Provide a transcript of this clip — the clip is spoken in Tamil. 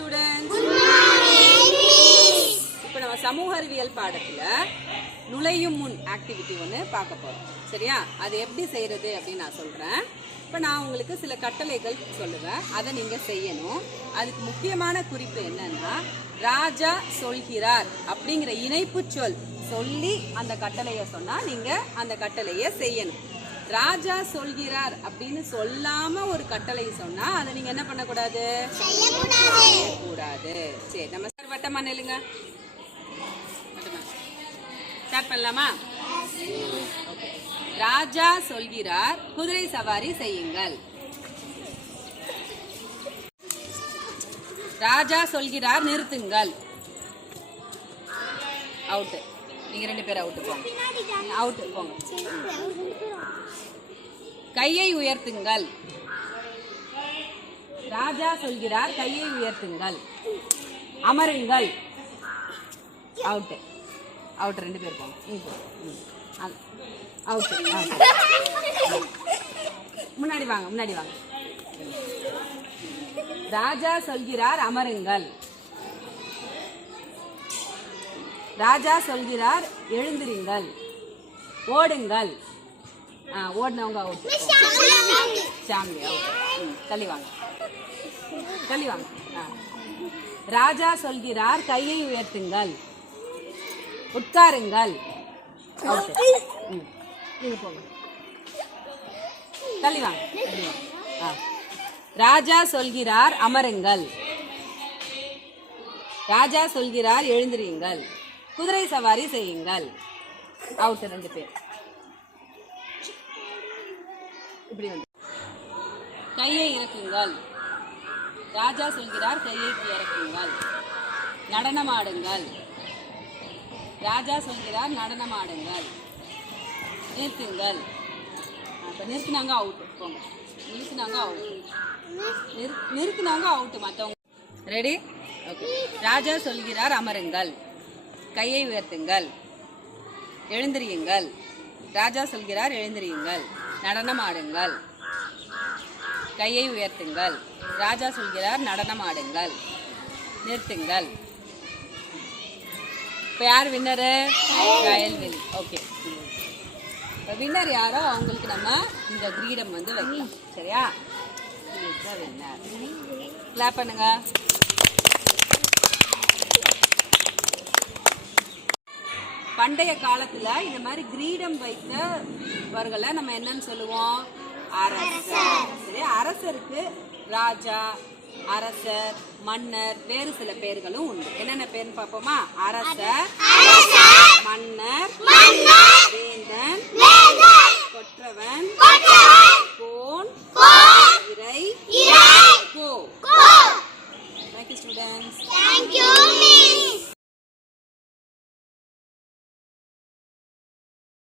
ஸ்டூடெண்ட்ஸ் இப்போ நம்ம சமூக அறிவியல் பாடத்துல நுழையும் முன் ஆக்டிவிட்டி ஒன்று பார்க்க போறோம். சரியா? அது எப்படி செய்யறது அப்படின்னு நான் சொல்றேன். இப்போ நான் உங்களுக்கு சில கட்டளைகள் சொல்லுவேன். அதை நீங்க செய்யணும். அதுக்கு முக்கியமான குறிப்பு என்னன்னா ராஜா சொல்கிறார் அப்படிங்கிற இணைப்பு சொல் சொல்லி அந்த கட்டளையை சொன்னா நீங்க அந்த கட்டளையை செய்யணும். ராஜா சொல்கிறார் அப்படின்னு சொல்லாம ஒரு கட்டளை சொன்னா அதை நீங்க என்ன பண்ணக்கூடாது? கூடாது சரி நம்ம சார் வட்டமா நில்லுங்க. ஸ்டார்ட் பண்ணலாமா. ராஜா சொல்கிறார் குதிரை சவாரி செய்யுங்கள். ராஜா சொல்கிறார் நிறுத்துங்கள். அவுட்டு நீங்க ரெண்டு பேரும் அவுட்டு போங்க. அவுட்டு போங்க. கையை உயர்த்துங்கள். ராஜா சொல்கிறார் கையை உயர்த்துங்கள். அமருங்கள். அவுட்டு அவுட் ரெண்டு பேர் போங்க. அவுட்டு. முன்னாடி வாங்க முன்னாடி வாங்க. ராஜா சொல்கிறார் அமருங்கள். ராஜா சொல்கிறார் எழுந்திருங்கள். ஓடுங்கள். ஆ ஓடினவங்க அவுட் சாமி தள்ளி வாங்க தள்ளி வாங்க ஆ. ராஜா சொல்கிறார் கையை உயர்த்துங்கள். உட்காருங்கள். அவுட் ம் நீங்க போங்க. தள்ளி வாங்க தள்ளி வாங்க ஆ. ராஜா சொல்கிறார் அமருங்கள். ராஜா சொல்கிறார் எழுந்திரியுங்கள் குதிரை சவாரி செய்யுங்கள். அவுட் ரெண்டு பேர். இப்படி வந்து. கையை இறக்குங்கள். ராஜா சொல்கிறார் கையை இறக்குங்கள். நடனமாடுங்கள். ராஜா சொல்கிறார் நடனமாடுங்கள். நிறுத்துங்கள். அப்போ நிறுத்தினாங்க அவுட்டு போங்க. நிறுத்தினாங்க அவுட் நிறு நிறுத்தினாங்க அவுட்டு மற்றவங்க ரெடி ஓகே ராஜா சொல்கிறார் அமருங்கள். கையை உயர்த்துங்கள். எழுந்திரியுங்கள். ராஜா சொல்கிறார் எழுந்திரியுங்கள். நடனம் ஆடுங்கள் கையை உயர்த்துங்கள். ராஜா சொல்கிறார் நடனம் ஆடுங்கள் நிறுத்துங்கள். இப்போ யார் வின்னரு கயல்வெளி ஓகே இப்போ வின்னர் யாரோ அவங்களுக்கு நம்ம இந்த கிரீடம் வந்து வைக்கலாம். சரியா? வின்னர் கிளாப் பண்ணுங்க. பண்டைய காலத்துல இந்த மாதிரி கிரீடம் வைத்தவர்களை நம்ம என்னன்னு சொல்லுவோம்? அரசர். சரி அரசருக்கு ராஜா அரசர் மன்னர் வேறு சில பேர்களும் உண்டு. என்னென்ன பேர்னு பார்ப்போமா? அரசர்